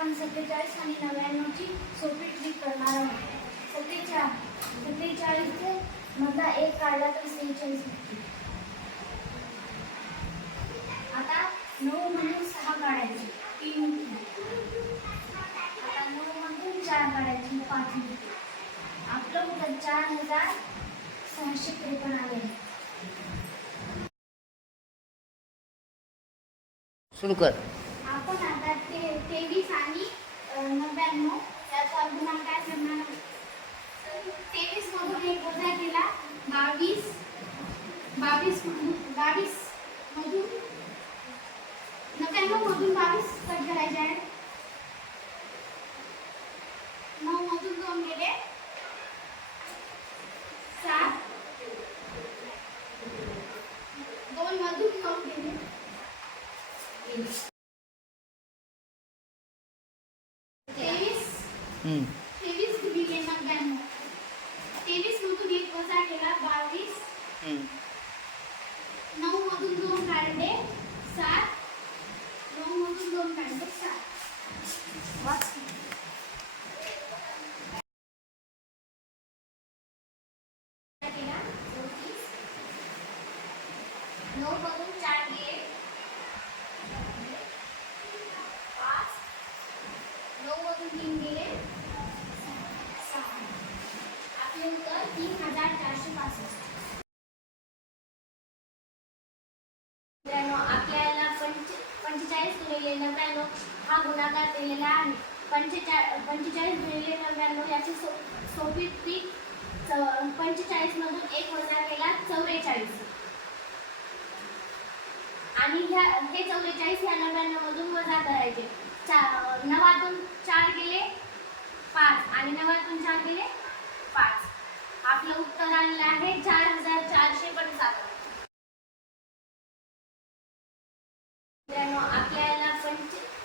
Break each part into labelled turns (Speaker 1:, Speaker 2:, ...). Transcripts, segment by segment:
Speaker 1: आपण सत्तेचाळीस आणि नव्याण्णवची सोपी ट्रिक करणार आहोत. सत्तेचाळ सत्तेचाळीस मधला एक काढला तर सेहेचाळीस आता नऊ म्हणून सहा काढायचे तीन आता नऊ म्हणून चार काढायचे पाच आपलं उत्तर चार हजार सहाशे त्रेपन्न आले.
Speaker 2: सुरू कर.
Speaker 1: ते तेवीस आणि नव्याण्णव. याचा गुणाकार करणार तेवीस मधून एक वजा केला बावीस. बावीस मधून बावीस मधून नव्याण्णव मधून बावीस कट करायचे आहे नऊ मधून दोन गेले सात दोन मधून नऊ गेले तेवीस
Speaker 2: हम्म.
Speaker 1: तेवीस गुणिले नव्याण्णव तेवीस मधून एक वजा केला बावीस. नऊ मधून दोन काढले सात. नऊ मधून दोन काढले सात. वाच. केला, चौतीस. नऊ मधून चार गेले पाच नऊ मधून तीन गेले सहा आपले उत्तर तीन हजार चारशे पासष्ट मित्रांनो आपल्याला पंच पंचेचाळीस गुणिले नव्याण्णव हा गुणाकार केलेला आहे. पंचेचा पंचेचाळीस गुणिले नव्याण्णव याची सो सोपी ट्रिक पंचेचाळीस मधून एक वजा केला चव्वेचाळीस आणि ह्या हे चव्वेचाळीस ह्या नव्याण्णव मधून वजा करायचे. चा नवातून चार गेले पाच. आणि नवातून चार गेले आपलं उत्तर आलेलं आहे चार हजार चारशे पंचावन्न मित्रांनो आपल्याला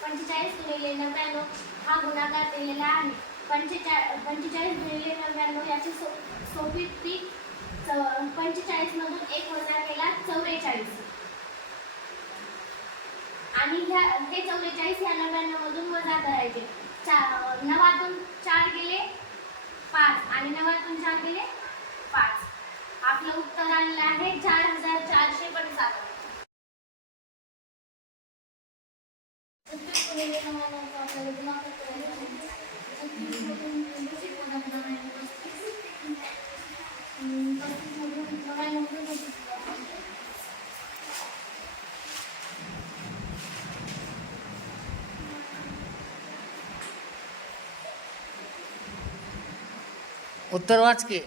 Speaker 1: पंचेचाळीस गुणिले नव्याण्णव हा गुणाकार केलेला आहे. पंचेचा पंचेचाळीस गुणिले नव्याण्णव याची सो सोपी पीक पंचेचाळीस मधून एक वजा केला चौवेचाळीस. आणि ह्या हे चौवेचाळीस ह्या नव्याण्णव मधून वजा करायचे. चार नवातून चार गेले पाच आणि नवातून चार गेले पाच. आपलं उत्तर आलेलं आहे चार हजार चारशे पंचावन्न.
Speaker 2: उत्तर वाच की.